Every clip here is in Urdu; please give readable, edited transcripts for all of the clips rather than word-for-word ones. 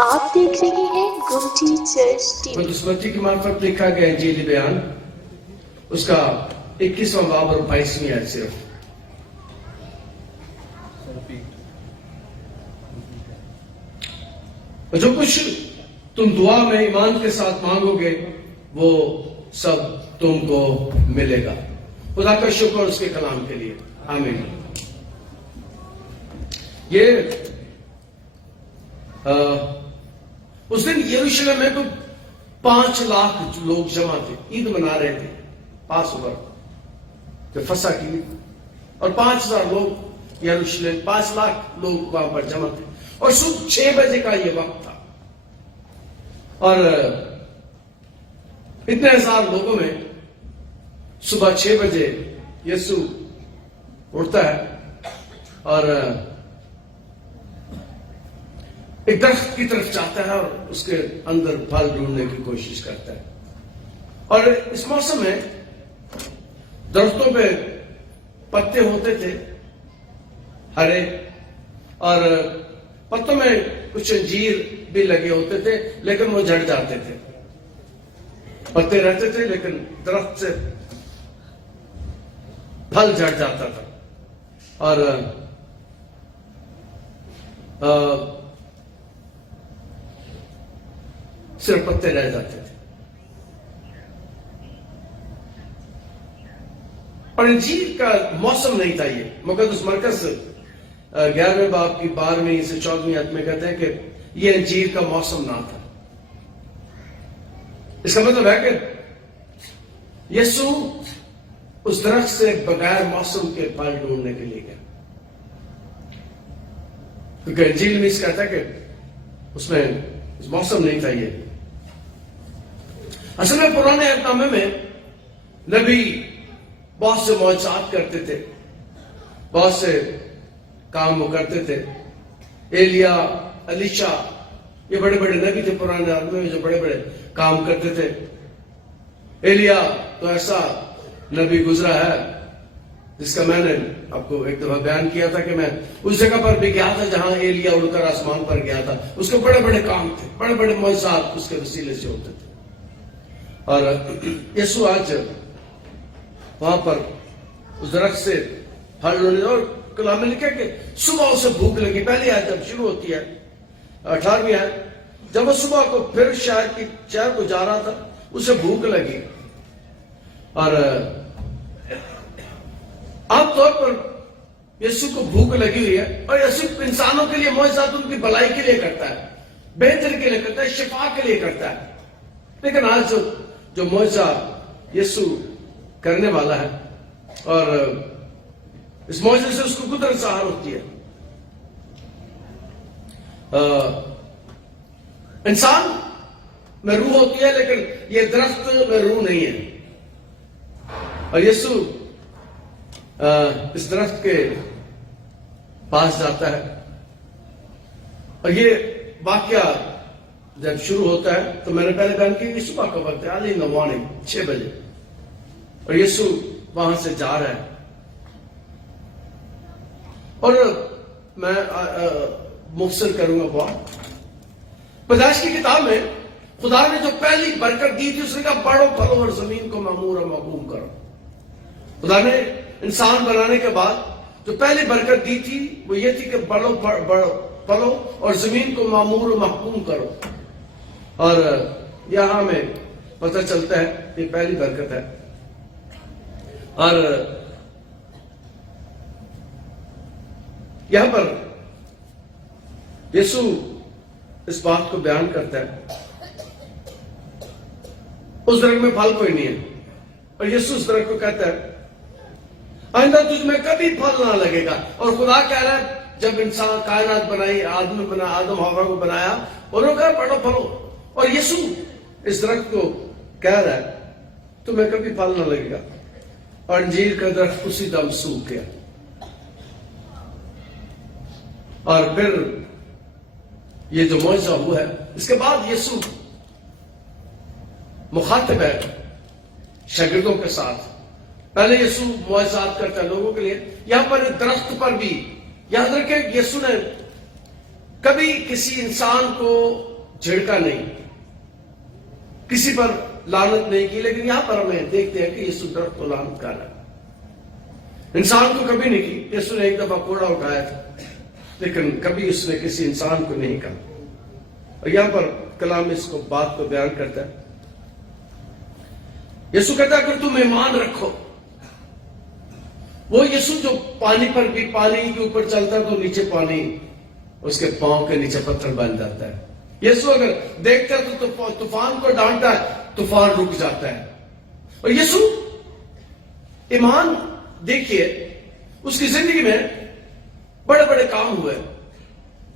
آپ دیکھ رہے ہیں گمٹی چرچ ٹی وی۔ قدس متی کی معرفت لکھا گیا انجیلی بیان، اس کا 21واں باب اور 22ویں آیت صرف۔ جو کچھ تم دعا میں ایمان کے ساتھ مانگو گے وہ سب تم کو ملے گا۔ خدا کا شکر اس کے کلام کے لیے، آمین۔ یہ اس دن یروشلم میں تو 5 لاکھ لوگ جمع تھے، عید منا رہے تھے، پاس اوور جو فسح کی عید، اور 5000 لوگ یروشلم، 5 لاکھ لوگ وہاں پر جمع تھے، اور صبح 6 بجے کا یہ وقت تھا، اور اتنے ہزار لوگوں میں صبح 6 بجے یسوع اٹھتا ہے اور ایک درخت کی طرف جاتا ہے اور اس کے اندر پھل ڈھونڈنے کی کوشش کرتا ہے، اور اس موسم میں درختوں پہ پتے ہوتے تھے ہرے، اور پتوں میں کچھ انجیر بھی لگے ہوتے تھے لیکن وہ جھڑ جاتے تھے، پتے رہتے تھے لیکن درخت سے پھل جھڑ جاتا تھا، اور صرف پتے رہ جاتے تھے۔ اور انجیر کا موسم نہیں تھا یہ۔ مقدس مرکز 11ویں باب کی 12ویں سے 14ویں آیت میں کہتے ہیں کہ یہ انجیر کا موسم نہ تھا۔ اس کا مطلب ہے کہ یسوع اس درخت سے بغیر موسم کے پھل ڈھونڈنے کے لیے گیا، کیونکہ انجیل میں اس کہتا ہے کہ اس میں موسم نہیں تھا یہ۔ اصل میں پرانے عہد نامے میں نبی بہت سے معجزات کرتے تھے، بہت سے کام وہ کرتے تھے۔ ایلیا، الیشا، یہ بڑے بڑے نبی تھے پرانے عہد میں جو بڑے بڑے کام کرتے تھے۔ ایلیا تو ایسا نبی گزرا ہے جس کا میں نے آپ کو ایک دفعہ بیان کیا تھا کہ میں اس جگہ پر بھی گیا تھا جہاں ایلیا اڑ کر آسمان پر گیا تھا۔ اس کے بڑے بڑے کام تھے، بڑے بڑے معجزات اس کے وسیلے سے ہوتے تھے، اور یسوع آج وہاں پر اس درخت سے پھل ڈھونڈنے، اور کلام میں لکھا کہ صبح اسے بھوک لگی۔ پہلی آیت جب شروع ہوتی ہے 18ویں آیت، جب وہ صبح کو پھر شہر کو جا رہا تھا اسے بھوک لگی، اور عام طور پر یسوع کو بھوک لگی ہوئی ہے، اور یسوع انسانوں کے لیے معجزات ان کی بھلائی کے لیے کرتا ہے، بہتر کے لیے کرتا ہے، شفا کے لیے کرتا ہے۔ لیکن آج جو معجزہ یسوع کرنے والا ہے، اور اس معجزے سے اس کو قدرت ظاہر ہوتی ہے۔ انسان میں روح ہوتی ہے لیکن یہ درخت میں روح نہیں ہے، اور یسوع اس درخت کے پاس جاتا ہے، اور یہ واقعہ جب شروع ہوتا ہے تو میں نے پہلے بیان کیا کہ صبح کا وقت ہے، ارلی ان دی مارننگ، 6 بجے، اور یسوع وہاں سے جا رہا ہے، اور میں مفصل کروں گا بہت۔ پیدائش کی کتاب میں خدا نے جو پہلی برکت دی تھی اس نے کہا بڑھو پھلو اور زمین کو معمور اور محکوم کرو۔ خدا نے انسان بنانے کے بعد جو پہلی برکت دی تھی وہ یہ تھی کہ بڑھو پھلو اور زمین کو معمور اور محکوم کرو، اور یہاں ہمیں پتہ چلتا ہے یہ پہلی برکت ہے۔ اور یہاں پر یسوع اس بات کو بیان کرتا ہے، اس درخت میں پھل کوئی نہیں ہے، اور یسوع اس درخت کو کہتا ہے آئندہ تجھ میں کبھی پھل نہ لگے گا۔ اور خدا کہہ رہا ہے جب انسان کائنات بنائی، آدم حوا کو بنایا، انہوں نے کہا بڑھو پھلو، اور یسوع اس درخت کو کہہ رہا ہے تمہیں کبھی پھل نہ لگے گا، اور انجیر کا درخت اسی دم سوکھ گیا۔ اور پھر یہ جو معجزہ ہوا ہے اس کے بعد یسوع مخاطب ہے شاگردوں کے ساتھ۔ پہلے یسوع معجزات کرتا ہے لوگوں کے لیے، یہاں پر درخت پر بھی یاد رکھیں یسوع نے کبھی کسی انسان کو جھڑکا نہیں، کسی پر لعنت نہیں کی، لیکن یہاں پر ہمیں دیکھتے ہیں کہ یسوع درخت کو لعنت کر رہا ہے۔ انسان کو کبھی نہیں کی، یسوع نے ایک دفعہ کوڑا اٹھایا تھا، لیکن کبھی اس نے کسی انسان کو نہیں کہا۔ اور یہاں پر کلام اس کو بات کو بیان کرتا ہے۔ یسوع کہتا ہے اگر تم ایمان رکھو، وہ یسوع جو پانی پر بھی، پانی کے اوپر چلتا ہے تو نیچے پانی اس کے پاؤں کے نیچے پتھر بن جاتا ہے۔ یسوع اگر دیکھتا ہے تو طوفان کو ڈانٹتا ہے، طوفان رک جاتا ہے۔ اور یسوع ایمان دیکھیے، اس کی زندگی میں بڑے بڑے کام ہوئے،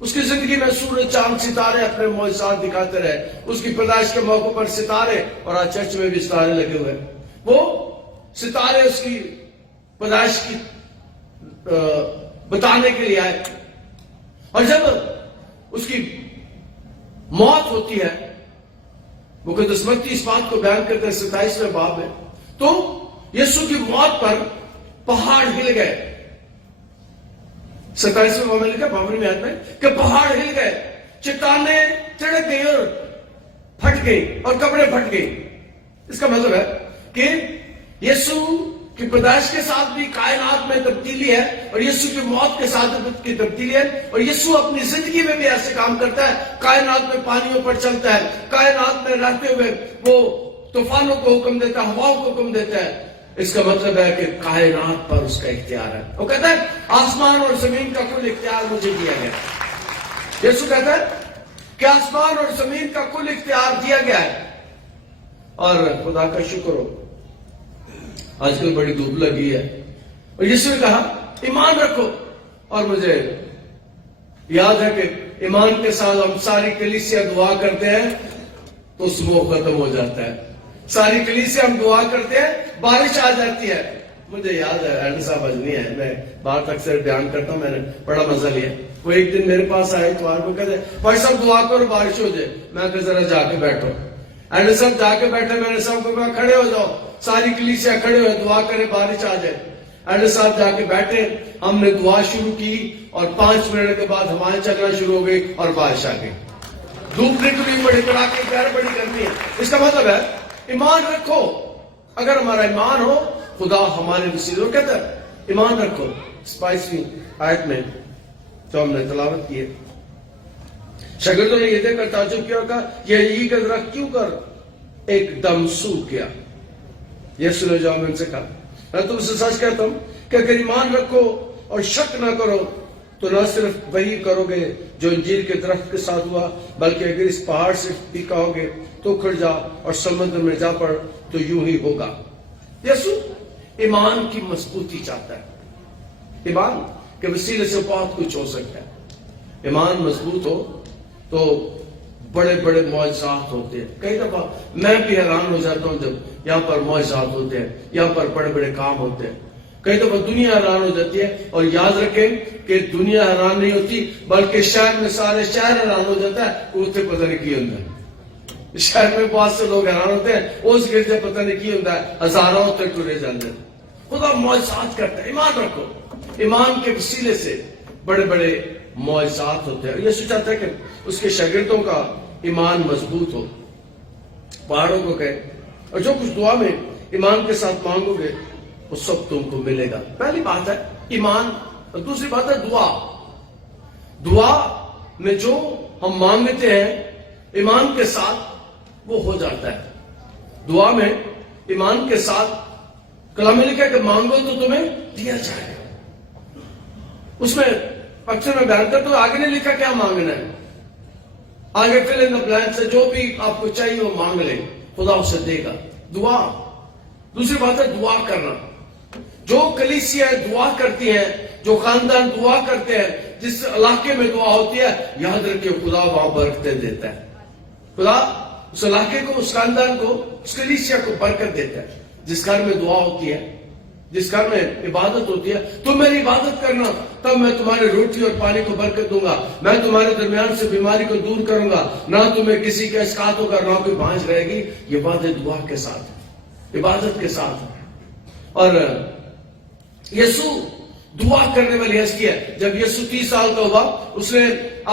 اس کی زندگی میں سورج چاند ستارے اپنے معجزات دکھاتے رہے، اس کی پیدائش کے موقع پر ستارے، اور آج چرچ میں بھی ستارے لگے ہوئے، وہ ستارے اس کی پیدائش کی بتانے کے لیے آئے۔ اور جب اس کی موت ہوتی ہے، مقدس متی اس بات کو بیان کرتے ہیں 27ویں باب میں، تو یسوع کی موت پر پہاڑ ہل گئے۔ 27ویں باب میں لکھا، 52ویں آیت میں، کہ پہاڑ ہل گئے، چٹانیں چڑک گئی اور پھٹ گئی، اور کپڑے پھٹ گئی۔ اس کا مطلب ہے کہ یسوع کی پیدائش کے ساتھ بھی کائنات میں تبدیلی ہے، اور یسوع کی موت کے ساتھ کی تبدیلی ہے، اور یسوع اپنی زندگی میں بھی ایسے کام کرتا ہے۔ کائنات میں پانیوں پر چلتا ہے، کائنات میں رہتے ہوئے وہ طوفانوں کو حکم دیتا ہے، ہواؤں کو حکم دیتا ہے۔ اس کا مطلب ہے کہ کائنات پر اس کا اختیار ہے۔ وہ کہتا ہے آسمان اور زمین کا کل اختیار مجھے دیا گیا۔ یسوع کہتا ہے کہ آسمان اور زمین کا کل اختیار دیا گیا ہے۔ اور خدا کا شکر ہو، آج کل بڑی دھوپ لگی ہے، اور یسوع نے کہا ایمان رکھو۔ اور مجھے یاد ہے کہ ایمان کے ساتھ ہم ساری کلیسیا دعا کرتے ہیں تو سمو ختم ہو جاتا ہے۔ ساری کلیسیا ہم دعا کرتے ہیں، بارش آ جاتی ہے۔ مجھے یاد ہے اینڈ صاحب اجنی ہے، میں بات اکثر بیان کرتا ہوں، میں نے بڑا مزہ لیا۔ وہ ایک دن میرے پاس آئے اتوار کو، کہتے بھائی صاحب دعا کرو بارش ہو جائے۔ میں کہ ذرا جا کے بیٹھو۔ اینڈ صاحب جا کے بیٹھے، میں نے سب کو کہا کھڑے ہو جاؤ، ساری کلیسیا کھڑے ہوئے، دعا کرے بارش آ جائے۔ اینڈ صاحب جا کے بیٹھے، ہم نے دعا شروع کی، اور 5 منٹ کے بعد ہوائیں چلنا شروع ہو گئی اور بارش آ گئی۔ دھوپ نکلی، بڑی کڑاکے کی بڑی گرمی ہے۔ اس کا مطلب ہے ایمان رکھو۔ اگر ہمارا ایمان ہو، خدا ہمارے وسیلے ہو۔ کہتا ہے ایمان رکھو۔ 22ویں آیت میں جو ہم نے تلاوت کی ہے، شاگردوں نے یہ دیکھ کر تعجب کیا، کہا یہ درخت کیوں کر ایک دم سوکھ گیا؟ یسوع نے جواب ان سے کہا میں تم سے سچ کہتا ہوں کہ اگر ایمان رکھو اور شک نہ کرو تو نہ صرف وہی کرو گے جو انجیر کے درخت کے ساتھ ہوا، بلکہ اگر اس پہاڑ سے بھی کہو گے تو اکھڑ جا اور سمندر میں جا پڑ تو یوں ہی ہوگا۔ یسوع ایمان کی مضبوطی چاہتا ہے۔ ایمان کے وسیلے سے بہت کچھ ہو سکتا ہے۔ ایمان مضبوط ہو تو بڑے بڑے معجزات ہوتے ہیں۔ کئی دفعہ میں بھی حیران ہو جاتا ہوں جب یہاں پر معجزات ہوتے ہیں، یہاں پر بڑے بڑے کام ہوتے ہیں۔ کئی دفعہ دنیا حیران ہو جاتی ہے، اور یاد رکھیں کہ دنیا حیران نہیں ہوتی، بلکہ شہر میں سارے شہر حیران ہو جاتا ہے، اسے پتہ نہیں کی ہوتا ہے۔ شہر میں بہت سے لوگ حیران ہوتے ہیں، اس گرجے پتہ نہیں کی ہوتا ہے، ہزاروں تک ٹرے جاتے ہیں۔ خدا معجزات کرتا ہے۔ ایمان رکھو، ایمان کے وسیلے سے بڑے بڑے معجزات ہوتے ہیں۔ یسوع چاہتا ہے کہ اس کے شاگردوں کا ایمان مضبوط ہو۔ پہاڑوں کو کہے، اور جو کچھ دعا میں ایمان کے ساتھ مانگو گے وہ سب تم کو ملے گا۔ پہلی بات ہے ایمان، اور دوسری بات ہے دعا۔ دعا میں جو ہم مانگتے ہیں ایمان کے ساتھ وہ ہو جاتا ہے۔ دعا میں ایمان کے ساتھ کلام میں لکھا ہے کہ مانگو تو تمہیں دیا جائے گا۔ اس میں اکثر میں بیان کرتا ہوں، آگے نہیں لکھا کیا مانگنا ہے، آگے فل ان دا بلینک سے جو بھی آپ کو چاہیے وہ مانگ لیں، خدا اسے دے گا۔ دعا۔ دوسری بات ہے دعا کرنا۔ جو کلیسیا دعا کرتی ہیں، جو خاندان دعا کرتے ہیں، جس علاقے میں دعا ہوتی ہے، یاد رکھیں خدا وہاں برکتیں دیتا ہے۔ خدا اس علاقے کو، اس خاندان کو، اس کلیسیا کو برکت دیتا ہے۔ جس گھر میں دعا ہوتی ہے، جس گھر میں عبادت ہوتی ہے، تم میری عبادت کرنا تب میں تمہارے روٹی اور پانی کو برکت دوں گا، میں تمہارے درمیان سے بیماری کو دور کروں گا، نہ تمہیں کسی کا اسقاط ہوگا، نہ کوئی بھانج رہے گی۔ یہ باتیں دعا کے ساتھ، عبادت کے ساتھ۔ اور یسوع دعا کرنے والی ہستی ہے. جب یسوع 30 سال کا ہوا, اس نے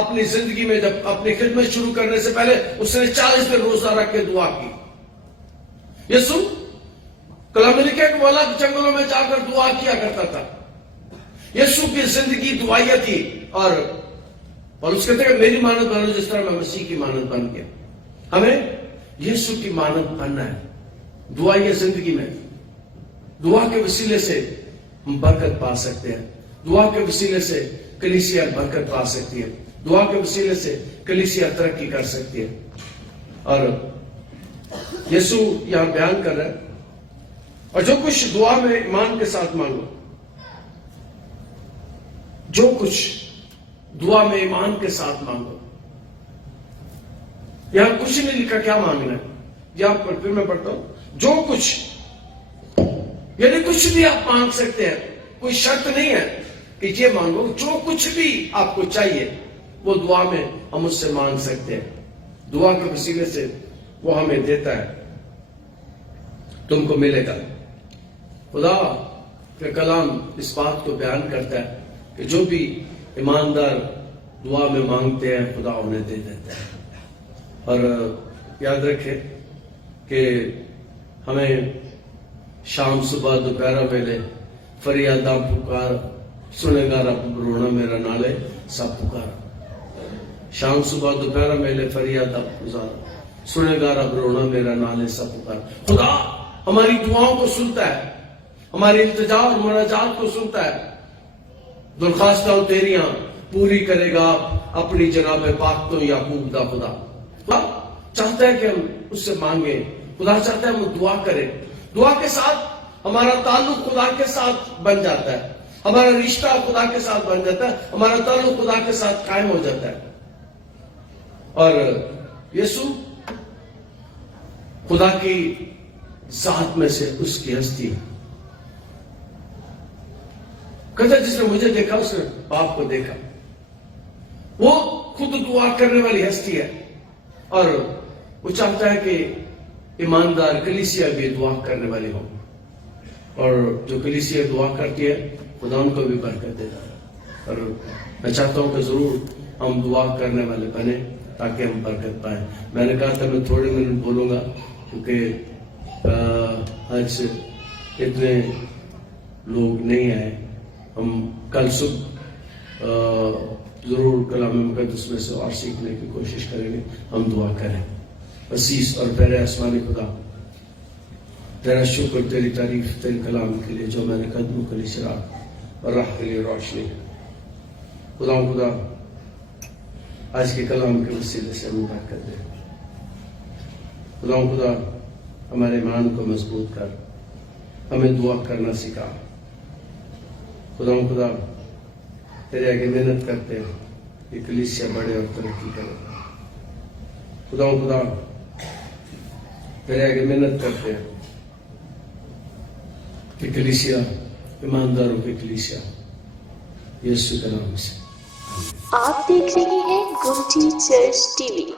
اپنی زندگی میں جب اپنی خدمت شروع کرنے سے پہلے اس نے 40 دن روزہ رکھ کے دعا کی. یسوع کلام میں لکھا ہے کہ وہ الگ جنگلوں میں جا کر دعا کیا کرتا تھا. یسوع کی زندگی دعائیہ تھی. اور اس کہتے ہیں کہ میری مانند بنو جس طرح میں مسیح کی مانند بن گیا. ہمیں یسوع کی مانند بننا ہے دعائیہ زندگی میں. دعا کے وسیلے سے ہم برکت پا سکتے ہیں. دعا کے وسیلے سے کلیسیا برکت پا سکتی ہے. دعا کے وسیلے سے کلیسیا ترقی کر سکتی ہے. اور یسوع یہاں بیان کر رہا ہے, اور جو کچھ دعا میں ایمان کے ساتھ مانگو, جو کچھ دعا میں ایمان کے ساتھ مانگو. یہاں کچھ نہیں لکھا کیا مانگنا ہے. یہاں پر پھر میں پڑھتا ہوں, جو کچھ, یعنی کچھ بھی آپ مانگ سکتے ہیں. کوئی شرط نہیں ہے کہ یہ مانگو. جو کچھ بھی آپ کو چاہیے وہ دعا میں ہم اس سے مانگ سکتے ہیں. دعا کے وسیلے سے وہ ہمیں دیتا ہے. تم کو ملے گا. خدا کا کلام اس بات کو بیان کرتا ہے کہ جو بھی ایماندار دعا میں مانگتے ہیں خدا انہیں دے دیتا ہے. اور یاد رکھیں کہ ہمیں شام صبح دوپہر ویلے فریاداں پکار, سنے گا رب رونا میرا نالے سب پکار. شام صبح دوپہر ویلے فریاداں پکار, سنے گا رب رونا میرا نالے سب پکار. خدا ہماری دعاؤں کو سنتا ہے, ہماری التجا اور مناجات کو سنتا ہے. درخواستوں تیریاں پوری کرے گا اپنی جناب پاک تو یعقوب دا خدا. خدا چاہتا ہے کہ ہم اس سے مانگیں. خدا چاہتا ہے ہم دعا کریں. دعا کے ساتھ ہمارا تعلق خدا کے ساتھ بن جاتا ہے. ہمارا رشتہ خدا کے ساتھ بن جاتا ہے. ہمارا تعلق خدا کے ساتھ قائم ہو جاتا ہے. اور یسوع خدا کی ذات میں سے اس کی ہستی ہے. کہتا جس نے مجھے دیکھا اس نے باپ کو دیکھا. وہ خود دعا کرنے والی ہستی ہے. اور وہ چاہتا ہے کہ ایماندار کلیسیا بھی دعا کرنے والے ہوں. اور جو کلیسیا دعا کرتی ہے خدا ان کو بھی برکت دیتا ہے. اور میں چاہتا ہوں کہ ضرور ہم دعا کرنے والے بنیں تاکہ ہم برکت پائیں. میں نے کہا تھا میں تھوڑے منٹ بولوں گا کیونکہ آج سے اتنے لوگ نہیں آئے. ہم کل صبح ضرور کلام مقدس میں سے اور سیکھنے کی کوشش کریں گے. ہم دعا کریں. عزیز اور پیارے آسمانی خدا, تیرا شکر, تیری تعریف تیرے کلام کے لیے جو میں نے قدموں کے لیے چراغ اور راہ کے لیے روشنی. خدا آج کے کلام کے وسیلے سے ہمیں برکت دے. خدا ہمارے ایمان کو مضبوط کر, ہمیں دعا کرنا سکھا. خدا تیرے آگے محنت کرتے ہیں کہ کلیسیا بڑھے اور ترقی کرے. خدا تیرے آگے محنت کرتے ہیں کہ کلیسیا ایمانداروں کی کلیسیا یسوع کے نام سے. آپ دیکھ رہے ہیں گومٹی چرچ ٹی وی.